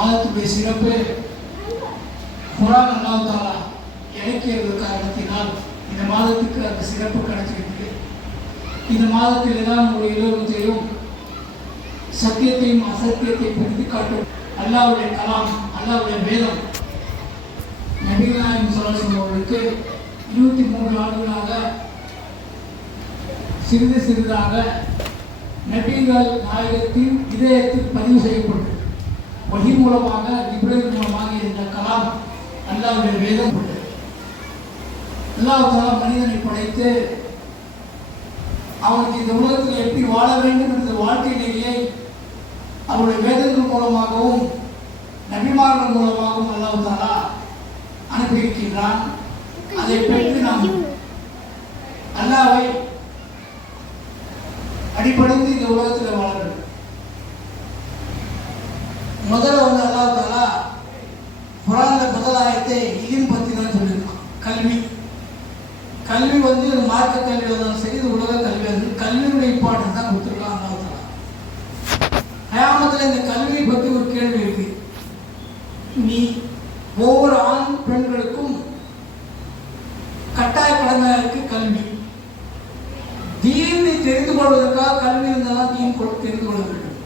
மாதத்துடைய சிறப்பு குர்ஆன் அல்லாஹ் தஆலா இறக்கியது காரணத்தினால் இந்த மாதத்துக்கு அந்த சிறப்பு கிடைச்சிருக்கு. இந்த மாதத்தில் தான் உங்களுடைய எல்லோரும் தெரியும், சத்தியத்தையும் அசத்தியத்தையும் பிரித்து காட்டும் அல்லாஹ்வுடைய கலாம், அல்லாஹ்வுடைய வேதம். நபிகள் நாயகம் ஸல்லல்லாஹு அலைஹி அவர்களுக்கு 23 ஆண்டுகளாக சிறிது சிறிதாக நபிகள் நாயகத்தின் இதயத்தில் பதிவு செய்யப்பட்டது. வஹி மூலமாக, ஜிப்ரீல் மூலமாக இருந்த கலாம் அல்லாஹ்வுடைய வேதம். அல்லாஹ் தஆலா மனிதனை படைத்து அவனுக்கு இந்த உலகத்தில் எப்படி வாழ வேண்டும் என்ற வாழ்க்கை நிலையை அவருடைய வேதங்கள் மூலமாகவும் நபிமார்கள் மூலமாகவும் அல்லாஹ் தஆலா அனுப்பியிருக்கிறான். அதை பெற்று நாம் அல்லாஹ்வை அடிபணிந்து இந்த உலகத்தில் வாழ வேண்டும். முதல்ல அல்லாஹ் தஆலா குர்ஆன்ல முதல் ஆயத்தை இல்ம் பத்தி தான் சொல்லியிருக்கான். கல்வி மார்க்க கல்வி வந்தாலும் சரி, இது உலக கல்வி வந்து கல்வியுடைய இம்பார்ட்டன்ஸ் தான் கொடுத்துருக்கான் அல்லாஹ் தஆலா. கியாமத்தில் இந்த கல்வியை பற்றி ஒரு கேள்வி இருக்கு. நீ ஒவ்வொரு ஆண் பெண்களுக்கும் கட்டாய கடமை இருக்கு கல்வி. தீனை தெரிந்து கொள்வதற்காக கல்வி இருந்தால்தான் தீன் தெரிந்து கொள்ள வேண்டும்.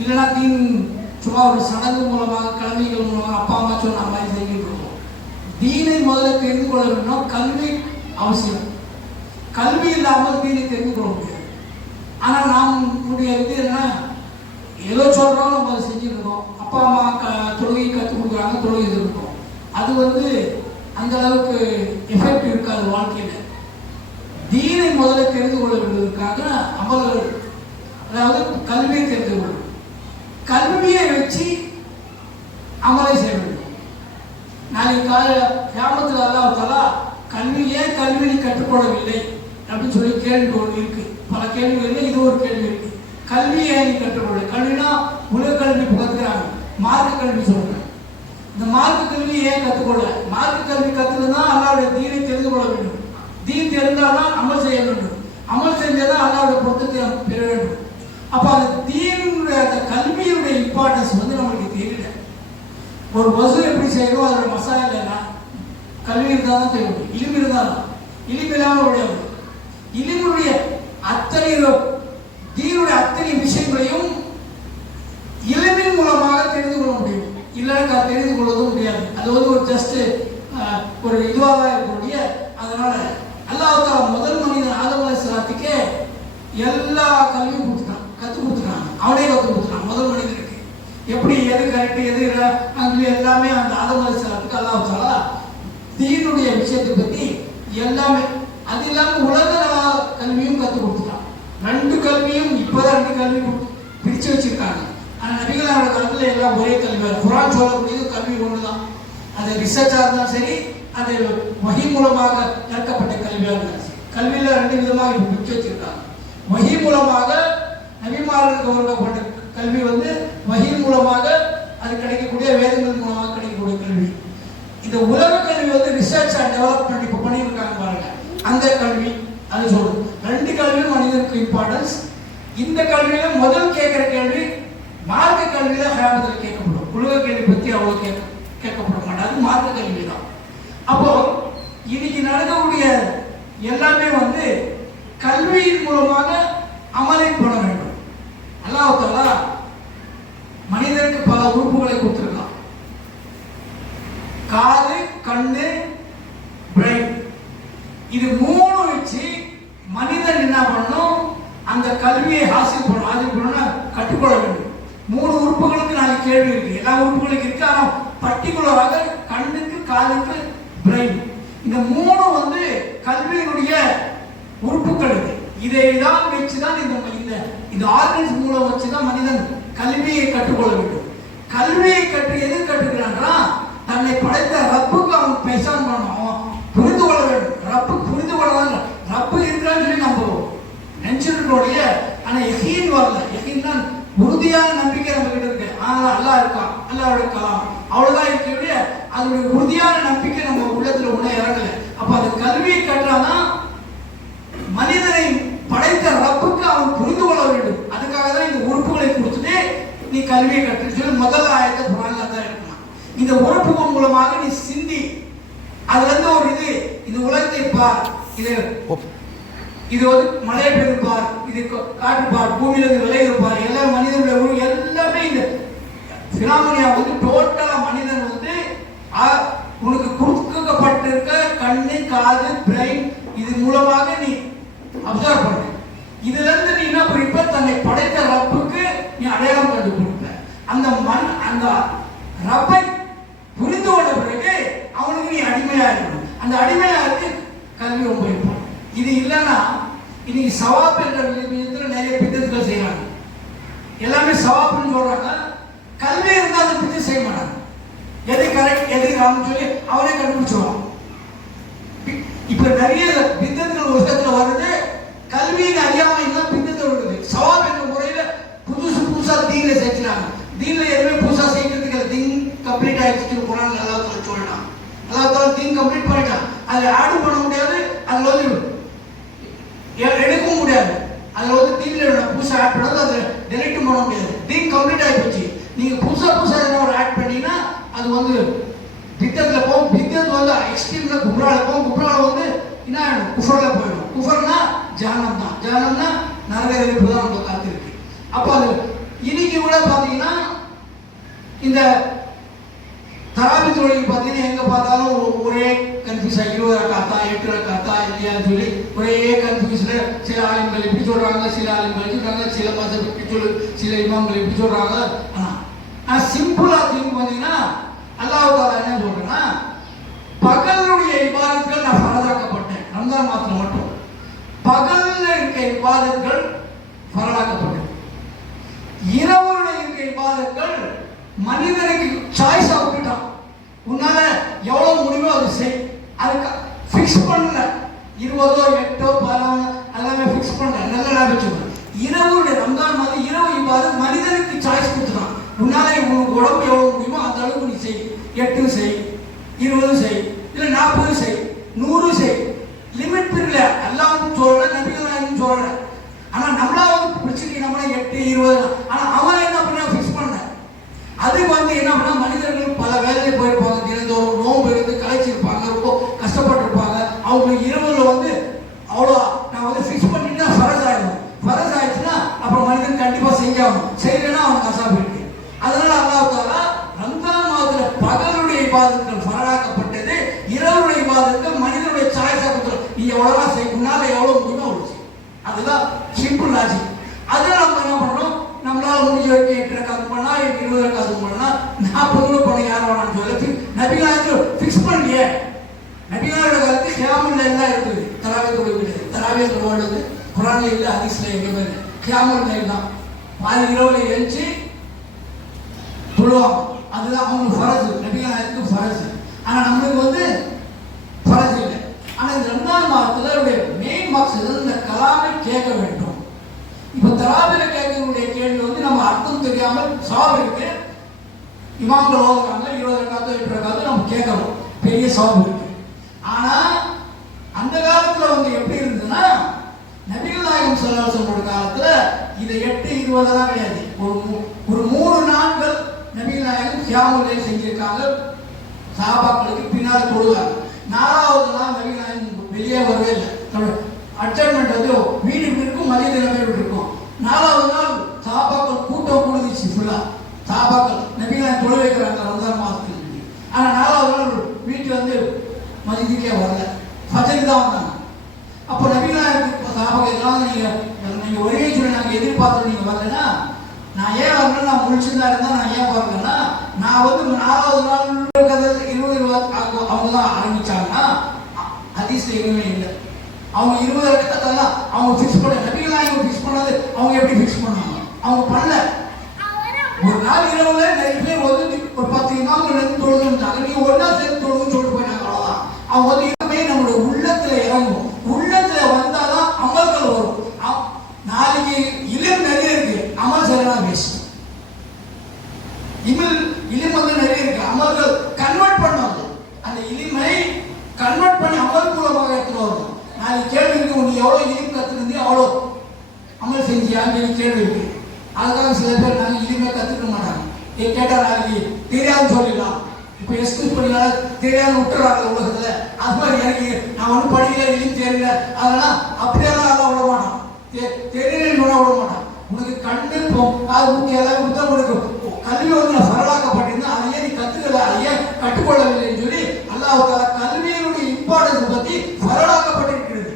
இல்லைன்னா தீன் சும்மா ஒரு சடங்கு மூலமாக, கிழமைகள் மூலமாக அப்பா அம்மா சொன்ன மாதிரி செய்கிட்டு இருக்கோம். தீனை முதல்ல தெரிந்து கொள்ள வேண்டும். கல்வி அவசியம். கல்வி இல்லாமல் தீனை தெரிந்து கொள்ள முடியாது. ஆனால் நம்முடைய இது என்ன, ஏதோ சொல்கிறோம், நம்ம அதை செஞ்சுட்டு இருக்கோம். அப்பா அம்மா தொழுகை கற்றுக் கொடுக்குறாங்க, தொழுகை இருக்கோம். அது அந்த அளவுக்கு எஃபெக்ட் இருக்காது வாழ்க்கையில். தீனை முதல்ல தெரிந்து கொள்ள வேண்டியதற்காக அமல்கள், அதாவது கல்வியை தெரிந்து கொள்ளும். கல்வியை வச்சு அமலை செய்ய வேண்டும். நாளைக்கு கியாமத்தில் அல்லாஹ் தஆலா ஏன் கல்வி நீ கற்றுக்கொள்ளவில்லை அப்படின்னு சொல்லி கேள்வி இருக்கு. பல கேள்விகள், இது ஒரு கேள்வி இருக்கு. கல்வி ஏன் நீ கற்றுக்கொள்ள? கல்வினா உலக கல்வி கற்றுக்கிறாங்க, மார்க்க கல்வி சொல்றாங்க. இந்த மார்க்க கல்வி ஏன் கற்றுக்கொள்ள? மார்க்க கல்வி கற்றுனா அல்லாஹ்வுடைய தீனை தெரிந்து கொள்ள வேண்டும். தீன் தெரிந்தால்தான் அமல் செய்ய வேண்டும். அமல் செஞ்சாதான் அல்லாஹ்வுடைய பொருத்தத்தை பெற வேண்டும். அப்போ அந்த தீனுடைய அந்த கல்வியுடைய இம்பார்ட்டன்ஸ் நம்மளுக்கு தெரியல. ஒரு வசூ எப்படி செய்யணும், அதோட மசாலா இல்லைன்னா கல்வி இருந்தால் தான் செய்ய முடியும். இலிம் இருந்தாலும் இலிம் இல்லாமல் முடியாது. இலிமுடைய அத்தனை தீனுடைய அத்தனை விஷயங்களையும் இலிமின் மூலமாக தெரிந்து கொள்ள முடியும். இல்லைன்னா தெரிந்து கொள்ளவும் முடியாது. அது ஒரு ஜஸ்ட் ஒரு இதுவாக இருக்கக்கூடிய. அதனால அல்லாஹ் தஆலா முதல் மனிதன் ஆதம் அலைஹிஸ்ஸலாத்துக்கு எல்லா கல்வியும் கற்றுக் கொடுத்துட்டாங்க. அவனே கற்றுக் கொடுத்துட்டான் முதல் மனிதனுக்கு. எப்படி எது கரெக்ட் எது அங்கே எல்லாமே அந்த ஆதம் அலைஹிஸ்ஸலாத்துக்கு அல்லாஹ் தஆலா தீனுடைய விஷயத்தை பற்றி எல்லாமே, அது இல்லாமல் உலக கல்வியும் கற்றுக் கொடுத்துட்டான். 2 கல்வியும் இப்போதான் 2 கல்வி பிரித்து வச்சிருக்காங்க. ஆனால் நபிகளோட காலத்தில் எல்லாம் ஒரே கல்வி. குர்ஆன் சொல்லக்கூடியது கல்வி ஒன்று தான். அது ரிசர்ச்சாக இருந்தாலும் சரி, அது வஹி மூலமாக இறக்கப்பட்ட கல்வியாக இருந்தாலும் சரி. கல்வியில் 2 விதமாக இப்போ பிரித்து வச்சிருக்காங்க. வஹி மூலமாக நபிமார்களுக்கு வழங்கப்பட்ட கல்வி வஹி மூலமாக அது கிடைக்கக்கூடிய, வேதங்கள் மூலமாக கிடைக்கக்கூடிய கல்வி. இந்த உலக கல்வி ரிசர்ச் அண்ட் டெவலப்மெண்ட் இப்போ பண்ணியிருக்காங்க பாருங்க, அந்த கல்வி அது சொல்லுது. 2 கல்வியும் மனிதனுக்கு இம்பார்ட்டன்ஸ். இந்த கல்வியில முதல் கேட்கிற கேள்வி மார்க்க கல்வியில கியாமத்தில் கேட்கப்படும். உலக கல்வி பற்றி அவ்வளோ கேட்கப்பட மாட்டாது, மார்க்க கல்வி தான். அப்போ இன்னைக்கு நடக்கக்கூடிய எல்லாமே கல்வியின் மூலமாக அமலை பண்ண வேண்டும். அல்லாஹ் தஆலா மனிதனுக்கு பல உறுப்புகளை கொடுத்திருக்கான். காது, கண்ணு, பிரெயின். இது 3 வச்சு மனிதன் என்ன பண்ணணும், அந்த கல்வியை ஹாசில் பண்ணணும், கற்றுக்கொள்ள வேண்டும். 3 உறுப்புகளுக்கு நாளைக்கு கேள்வி இருக்கு. எல்லா உறுப்புகளுக்கு இருக்கு. ஆனால் பர்டிகுலராக கண்ணுக்கு, காதுக்கு, பிரெயின், இந்த 3 கல்வியினுடைய உறுப்புகள். இதை தான் வச்சுதான் இந்த ஆர்கன்ஸ் மூலம் வச்சுதான் மனிதன் கல்வியை கற்றுக்கொள்ள வேண்டும். கல்வியை எது கற்றுக்கிறான்னா, தன்னை படைத்த ரப்புக்கு அவன் பேசாம பண்ணணும், புரிந்து கொள்ள வேண்டும். ரப்புக்கு புரிந்து கொள்ளலாம். ரப்பு இருக்கிறான்னு சொல்லி நம்ம நினைச்சிருக்கோடைய, ஆனா யகீன் வரல. யகீன்னா உறுதியான நம்பிக்கை நம்ம கிட்ட இருக்கு. ஆனால் அல்லாஹ் இருக்கான், அல்லாஹ்வோட கலாம் அவ்வளவுதான் இருக்கக்கூடிய அதோட உறுதியான நம்பிக்கை நம்ம உள்ளத்துல உடனே இறங்கல. அப்ப அந்த கல்வியை கற்றாதான் மனிதனை படைத்த ரப்புக்கு அவன் புரிந்து கொள்ள வேண்டும். அதுக்காக தான் இந்த உறுப்புகளை கொடுத்துட்டு நீ கல்வியை கற்று சொல்லி முதல் ஆயத்தை குர்ஆன்ல இந்த உறுப்புகள் மூலமாக நீ சிந்தி அதுல இருந்து ஒரு இது உலகத்தை பார், இது வந்து மழை பெய்யும் பார், இது காற்று பார், பூமியில இருந்து விளையுது பார், எல்லா மனிதனுடைய எல்லாமே இந்த பினாமினியா வந்து டோட்டலா மனிதன் வந்து உனக்கு கொடுக்கப்பட்டிருக்க கண்ணு காது பிரெயின் இது மூலமாக நீ அப்சர்வ் பண்ண. இதுல இருந்து நீ என்ன பண்ணிப்ப, தன்னை படைத்த ரப்புக்கு நீ அடையாளம் கண்டு கொடுப்ப. அந்த ரப்பை புரிந்து கொண்ட பிறகு அவனுக்கு நீ அடிமையா இருக்கணும். அந்த அடிமையா இருக்கு கல்வி ரொம்ப இம்பார்ட்டன்ட். இது இல்லைன்னா இன்னைக்கு சவாப் என்ற விஷயத்துல நிறைய பித்தத்துகள் செய்யறாங்க. எல்லாமே சவாப்னு சொல்றாங்க, கல்வி இருந்தால் அதை பித்து செய்ய மாட்டாங்க. எது கரெக்ட் எது ராங்னு சொல்லி அவனே கண்டுபிடிச்சுவான். இப்ப நிறைய பித்தத்துகள் உலகத்துல வருது, கல்வியின் அறியாமை தான் பித்தத்தை வருது. சவாப் என்ற முறையில புதுசா தீன்ல சேர்க்கிறாங்க. தீன்ல எதுவுமே புதுசா சேர்க்கறதுக்கு தீன் கம்ப்ளீட் ஆயிடுச்சு குரான் அல்லாஹ் சொல்லலாம். அல்லாஹ் தீன் கம்ப்ளீட் பண்ணிட்டான். அதுல ஆட் பண்ண முடியாது, அதுல வந்து எடுக்கவும் முடியாது. அதுல வந்து தீன்ல புதுசா ஆட் பண்ணாது, அதை டெலிட் பண்ண முடியாது. தீன் கம்ப்ளீட் ஆகி போச்சு. நீங்க புதுசா என்ன ஒரு ஆட் பண்ணீங்கன்னா அது வந்து பித்தத்துல போகும். பித்தத்து வந்து எக்ஸ்ட்ரீம்ல குப்ரால போகும். குப்ரால வந்து என்ன ஆயிடும், குஃபர்ல போயிடும். குஃபர்னா ஜஹன்னம் தான். ஜஹன்னம்னா நரக எரிப்பு தான் நம்ம காத்திருக்கு. அப்போ அது இன்னைக்கு கூட பாத்தீங்கன்னா இந்த தராபி தொழில் பார்த்தீங்கன்னா எங்க பார்த்தாலும் ஒரே கன்ஃபியூஸ் 20 ரக்காத்தா 8 ரக்காத்தா இல்லையான்னு சொல்லி ஒரே கன்ஃபியூஸ்ல சில ஆலிம்கள் இப்படி சொல்றாங்க, சில ஆலிம்கள் சொல்றாங்க, சில மதம் இப்படி சொல்லு, சில இமாம்கள் இப்படி சொல்றாங்க. ஆனா சிம்பிளா திங்க் பண்ணீங்கன்னா அல்லாஹ் தஆலா என்ன சொல்றேன்னா, பகலுடைய இபாதத்கள் நான் ஃபரதாக்கப்பட்டேன். ரம்ஜான் மாதத்துல மட்டும் பகல்ல இருக்க இபாதத்கள் ஃபரதாக்கப்பட்டது. இரவுல இருக்க இபாதத்கள் மனிதனுக்கு சாய்ஸா விட்டுட்டான். உன்னால எவ்வளவு முடியுமோ அது செய். அதுக்கு ஃபிக்ஸ் பண்ணல, 20 8 11 எல்லாமே ஃபிக்ஸ் பண்ணல. நல்ல லாபம். இரவுடைய ரம்ஜான் மாதிரி இரவு இபாதத் மனிதனுக்கு சாய்ஸ் கொடுத்துட்டான். உன்னால உனக்கு உடம்பு எவ்வளவு முடியுமோ அந்த அளவுக்கு நீ செய். 8 செய், 20 செய், இல்ல 40 செய், 100 செய். லிமிட் பிரில எல்லாம் சொல்ற, நபிகள் சொல்ற. ஆனா நம்மளா வந்து பிரச்சனை நம்மள 8 20. ஆனா அவன் என்ன பண்ண ஃபிக்ஸ் பண்ண. அது வந்து என்ன பண்ணா, மனிதர்கள் பல வேலையை போயிருப்பாங்க, தினந்தோறும் நோம்பு இருந்து கலைச்சிருப்பாங்க, ரொம்ப கஷ்டப்பட்டிருப்பாங்க. அவங்களுக்கு இரவுல வந்து அவ்வளோ நான் வந்து ஃபிக்ஸ் பண்ணிட்டு ஃபரஸ் ஆயிடும். ஃபரஸ் ஆயிடுச்சுன்னா அப்புறம் மனிதன் கண்டிப்பா செஞ்சாகணும். செய்யலைன்னா அவனுக்கு அசாப் இருக்கு. அதனால அல்லாஹ் தஆலா ரம்ஜான் மாதத்துல பகலுடைய இபாதத்கள் ஃபரதாக்கப்பட்டது, இரவுடைய இபாதத்கள் மனிதனுடைய சாய்ஸா கொடுத்துரும். நீ எவ்வளவு செய், உன்னால எவ்வளவு முடியுமோ அவ்வளவு செய். அதுதான் சிம்பிள் லாஜிக். அதனால நம்ம என்ன பண்றோம், நம்மளால முடிஞ்ச வரைக்கும் 8 ரக்காத் பண்ணா 20 ரக்காத் பண்ணா 40 பண்ண யார் வேணாம்னு சொல்லி நபிகள் ஃபிக்ஸ் பண்ணியே. நபிகளோட கருத்து கியாமுல் லைல் தான் இருக்குது. தராவி தொழுகை தராவி தொழுவது குர்ஆன்ல இல்ல, ஹதீஸ்ல எங்கேயுமே இல்லை. கியாமுல் லைல் தான். பாதி இரவுல எழுந்து தொழுவாங்க. அதுதான் அவங்க ஃபரஸ். நபிகளுக்கு ஃபரஸ். ஆனா நம்மளுக்கு வந்து ஃபரஸ் இல்லை. ஆனா இந்த ரம்ஜான் மாதத்துல மெயின் மக்சது இந்த கலாமை கேட்க வேண்டும். இப்ப தராவில கேட்கக்கூடிய கேள்வி வந்து நம்ம அர்த்தம் தெரியாமல் சவாப் இருக்கு. இமாம்கள் ஓதுறாங்க 20 ரக்காத்தோ 8 ரக்காத்தோ நம்ம கேட்கணும், பெரிய சவாப் இருக்கு. ஆனா அந்த காலத்துல வந்து எப்படி இருந்ததுன்னா, நபிகள் நாயகம் ஸல்லல்லாஹு அலைஹி வஸல்லம் காலத்துல இதை 8 20 தான் கிடையாது. ஒரு 3 நாட்கள் நபிகள் நாயகம் கியாமுல் லைல் செஞ்சிருக்காங்க. சஹாபாக்களுக்கு பின்னால தொழுவாங்க. 4வது நாள் நபிகள் நாயகம் வெளியே வரவே இல்லை. அட்ஜஸ்ட்மெண்ட் வந்து வீடு இருக்கும், மதிய நிலைமை இருக்கும். 4வது நாள் சஹாபாக்கள் கூட்டம் கூடுச்சு. ஃபுல்லா சஹாபாக்கள் நபிகள் தொழு வைக்கிறாங்க ரம்ஜான் மாதத்துக்கு. ஆனா 4வது நாள் வீட்டுல வந்து மதியத்துக்கே வரல, ஃபஜ்ருக்கு தான் வந்தாங்க. அப்போ நபிகள் சஹாபாக்கள் எல்லாம் நீங்க ஒரே சொல்லி நாங்க எதிர்பார்த்தோம், நீங்க வரலன்னா நான் ஏன் வரல, நான் முழிச்சுதான் இருந்தா நான் ஏன் வரலன்னா, நான் வந்து 4வது நாள் 20 அவங்க தான் ஆரம்பிச்சாங்கன்னா ஹதீஸ்ல எதுவுமே இல்லை. அவங்க 20 ரக்காத்தெல்லாம் அவங்க ஃபிக்ஸ் பண்ண, நபிகள் நாயகம் ஃபிக்ஸ் பண்ணது அவங்க எப்படி ஃபிக்ஸ் பண்ணாங்க, அவங்க பண்ணல. ஒரு நாள் இரவுல நிறைய பேர் வந்து ஒரு 10 இமாம்கள் வந்து தொழுதுட்டாங்க. நீங்க ஒரு நாள் சேர்த்து தொழுதுன்னு சொல்லிட்டு போயிட்டாங்க, அவ்வளவுதான். அவங்க வந்து இதுமே நம்மளுடைய உள்ளத்துல இறங்கும். உள்ளத்துல வந்தாதான் அமல்கள் வரும். நாளைக்கு இலிம் நிறைய இருக்கு, அமல் செய்யலாம் வேஸ்ட். இலிம் வந்து நிறைய இருக்கு, அமல்கள் கன்வெர்ட் பண்ணுவாங்க. அந்த இலிமை கன்வெர்ட் பண்ணி அமல் மூலமாக எடுத்துட்டு வரணும். நாளைக்கு கேள்வி இருக்கு, நீ எவ்வளவு இலிம் கத்துருந்தீங்க அவ்வளோ அமல் செஞ்சியான்னு கேள்வி இருக்கு. அதுக்காக சில பேர் நாங்கள் இலிமை கத்துக்க மாட்டாங்க. கேட்டா நாளைக்கு தெரியாதுன்னு சொல்லிடலாம். இப்போ எக்ஸ்கியூஸ் பண்ணினால தெரியாத விட்டுறாங்க உலகத்துல. அது மாதிரி எனக்கு நான் ஒன்றும் படிக்கல இல்லைன்னு தெரியல அதெல்லாம் அப்படியெல்லாம் அதெல்லாம் விட மாட்டான். தெரியலன்னு விட மாட்டான். உனக்கு கண்ணு அது எல்லாமே கொடுத்தா உனக்கு கல்வி வந்து சரளாக்கப்பட்டிருந்தா அதை ஏன் நீ கத்துக்கல, அதை ஏன் கற்றுக்கொள்ளவில்லைன்னு சொல்லி அல்லாஹ் கல்வியினுடைய இம்பார்ட்டன்ஸ் பத்தி சரளாக்கப்பட்டிருக்கிறது.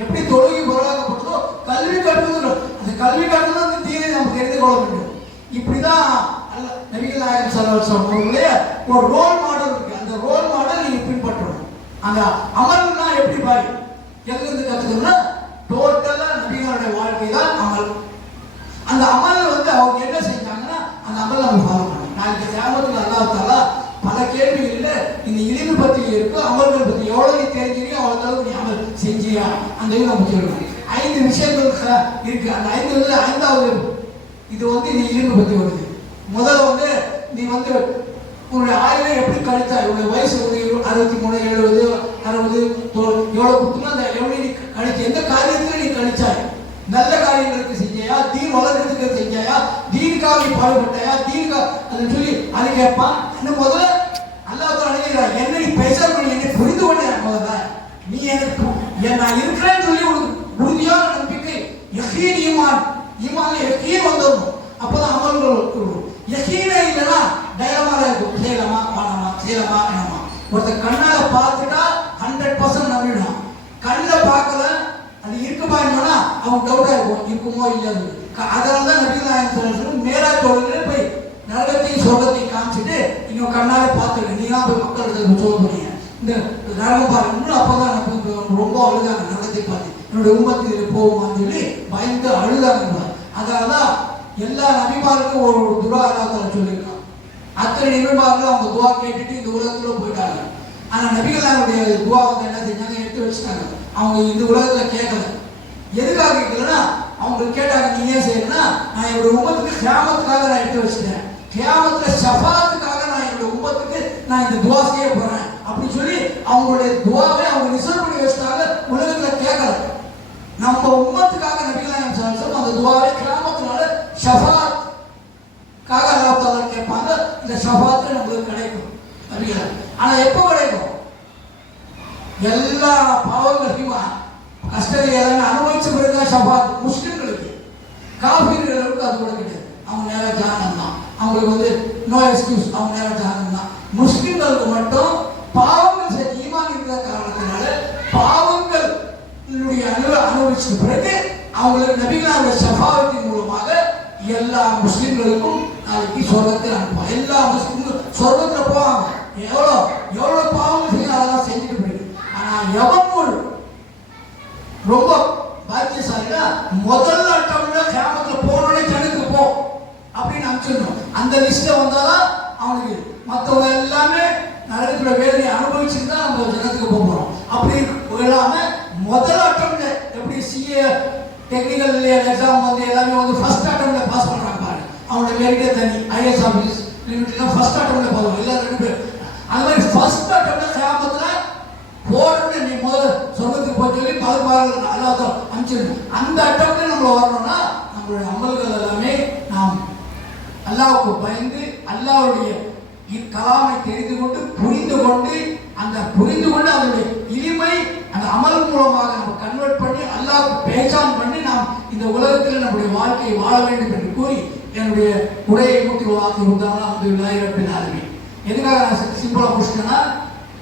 எப்படி தொழுகை பரவாக்கப்பட்டதோ கல்வி கற்றுக்கொள்ள அந்த கல்வி கற்றுதான் அந்த தீரை நாம் தெரிந்து கொள்ள வேண்டும். இப்படிதான் நபிகள் நாயகம் ஸல்லல்லாஹு அலைஹி வஸல்லம் ஒரு ரோல் மாடல் இருக்கு. அந்த ரோல் மாடல் நீங்க பின்பற்றணும். அந்த அமல்னா எப்படி பாரு எங்கிருந்து கத்துக்கணும்னா டோட்டலா நபிகளுடைய வாழ்க்கை தான் அமல். அந்த அமல் வந்து அவங்க என்ன செஞ்சாங்கன்னா அந்த அமல் நம்ம ஃபாலோ பண்ணணும். நாளைக்கு கியாமத்துல அல்லாஹ் தஆலா பல கேள்விகள்ல இந்த இல்மு பத்தி இருக்கு, அமல்கள் பத்தி எவ்வளவு நீ தெரிஞ்சிருக்கீங்க அவ்வளவு அளவுக்கு நீ அமல் செஞ்சியா அந்த இது நம்ம சொல்லணும். 5 விஷயங்கள் இருக்கு. அந்த 5வது இது வந்து நீ இல்மு பத்தி வருது. முதல்ல வந்து நீ வந்து உன்னுடைய ஆயுளை எப்படி கழித்தாய், உன்னுடைய வயசு 63 70 60 எவ்வளவு கொடுத்தா அந்த எவ்வளவு நீ கழிச்ச, எந்த காரியத்தில் நீ கழிச்சாய், நல்ல காரியங்களுக்கு செஞ்சாயா, தீன் வளர்க்கிறதுக்கு செஞ்சாயா, தீனுக்காக நீ பாடுபட்டாயா, தீனுக்காக அதை சொல்லி அதை கேட்பான். இன்னும் முதல்ல அல்லாஹ் அழைக்கிறார் என்ன நீ பேசாம என்னை புரிந்து கொண்டே முதல்ல நீ எனக்கு நான் இருக்கிறேன்னு சொல்லி உனக்கு உறுதியான நம்பிக்கை யகீன் ஈமான் யகீன் வந்துடணும். அப்பதான் அமல்கள் யகீனே இல்லைன்னா டைலமால இருக்கும். செய்யலாமா வேணாமா, செய்யலாமா வேணாமா. ஒருத்தர் கண்ணால பார்த்துட்டா 100% நம்பிடுவான். கண்ணில் பார்க்கல அது இருக்குமா என்னன்னா அவன் டவுட்டா இருக்கும் இருக்குமோ இல்லையாது. அதனால தான் நபிகள் நாயகம் ஸல்லல்லாஹு அலைஹி வஸல்லம் மேராஜ் தொழுகையில போய் நரகத்தையும் சொர்க்கத்தையும் காமிச்சிட்டு நீங்க கண்ணால பார்த்துட்டு நீங்க போய் மக்களுக்கு சொல்ல போறீங்க இந்த நரகம் பாருங்க. அப்பதான் ரொம்ப அழுதாங்க நரகத்தை பார்த்து என்னுடைய உம்மத்தில் போகுமான்னு சொல்லி பயந்து அழுதாங்க. அதனாலதான் எல்லா நபிமாருக்கும் ஒரு துவா அல்லாஹ் சொல்லியிருக்கான். அத்தனை நபிமார்கள் அவங்க துவா கேட்டுட்டு இந்த உலகத்துல போயிட்டாங்க. ஆனா நபிகள் நாயகருடைய துவா வந்து என்ன செஞ்சாங்க, எடுத்து வச்சுட்டாங்க. அவங்க இந்த உலகத்துல கேட்கல. எதுக்காக கேட்கலன்னா அவங்க கேட்டாங்க நீ ஏன் செய்யணும்னா நான் என்னுடைய உம்மத்துக்கு கியாமத்துக்காக நான் எடுத்து வச்சுட்டேன், கியாமத்துல ஷஃபாத்துக்காக நான் என்னுடைய உம்மத்துக்கு நான் இந்த துவா செய்ய போறேன் அப்படின்னு சொல்லி அவங்களுடைய துவாவை அவங்க ரிசர்வ் பண்ணி வச்சுட்டாங்க. உலகத்துல கேட்கல. நம்ம உம்மத்துக்காக நபிகள் நாயகம் ஸல்லல்லாஹு அலைஹி வஸல்லம் அந்த துவாவை கியாமத்துனால ஷஃபாத்காக அல்லாஹ் தஆலா கேட்பாங்க. இந்த ஷஃபாத் நமக்கு கிடைக்கும் நபிகள். ஆனா எப்போ கிடைக்கும்? எல்லா பாவங்களையும் கஷ்டத்தை எல்லாமே அனுபவிச்ச பிறகுதான் ஷஃபாத். முஸ்லிம்களுக்கு காஃபிர்களுக்கு அது கூட கிடையாது. அவங்க நேரம் ஜஹன்னம் தான். அவங்களுக்கு வந்து நோ எக்ஸ்கியூஸ், அவங்க நேரம் ஜஹன்னம் தான். முஸ்லிம்களுக்கு மட்டும் பாவங்கள் செஞ்சு ஈமான் இருக்கிற காரணத்தினால பாவங்கள் அனுபவிச்ச பிறகு அவங்களுக்கு நபிகளுடைய ஷஃபாத்தின் மூலமாக எல்லா முஸ்லிம்களுக்கும் நாளைக்கு சொர்க்கத்தில் அனுப்புவாங்க. எல்லா முஸ்லிம்களும் சொர்க்கத்தில் போவாங்க. எவ்வளவு பாவங்கள் செய்ய அதெல்லாம் செஞ்சுட்டு போயிருக்கு. ஆனா எவன் ரொம்ப பாக்கியசாலினா முதல் அட்டம்ல கியாமத்துல போனோடனே ஜன்னத்துக்கு போ அப்படின்னு அனுப்பிச்சிடணும். அந்த லிஸ்ட்ல வந்தாதான் அவனுக்கு மற்றவங்க எல்லாமே நரகத்துல வேதனை அனுபவிச்சுட்டு தான் நம்ம ஜன்னத்துக்கு போறோம். அப்படி இல்லாம முதல் அட்டம்ல எப்படி சிஏ டெக்னிக்கல் எக்ஸாம் வந்து எல்லாமே வந்து ஃபர்ஸ்ட் அட்டம்ல பாஸ் பண்றாங்க பாரு. அவனோட மெரிட்டே தனி ஐஏஎஸ் ஆஃபீஸ் ஃபர்ஸ்ட் அட்டம்ல போதும் எல்லாரும் 2 பேர். அது மாதிரி ஃபர்ஸ்ட் அட்டம்ல கியாமத்துல போறோம்னு நீ முதல்ல சொர்க்கத்துக்கு போய் சொல்லி பாதுகாப்பு அல்லாஹ் அனுப்பிச்சிடணும். அந்த அட்டம்ல நம்ம வரணும்னா நம்மளுடைய அமல்கள் எல்லாமே நாம் அல்லாஹ்வுக்கு பயந்து அல்லாஹ்வுடைய கலாமை தெரிந்து கொண்டு புரிந்து கொண்டு அதனுடைய இனிமை அந்த அமல் மூலமாக நம்ம கன்வெர்ட் பண்ணி அல்லாஹ்வுக்கு பேசான் பண்ணி நாம் இந்த உலகத்தில் நம்முடைய வாழ்க்கையை வாழ வேண்டும் என்று கூறி என்னுடைய உரையை மூத்திரவாக்கி இருந்தாலும் அல்ஹம்துலில்லாஹி ரப்பில் ஆலமீன். எதுக்காக நான் சிம்பிளா முடிச்சிட்டேன்னா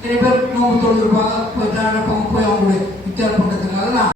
நிறைய பேர் நோம்பு தொழுது இருப்பாங்க, போய்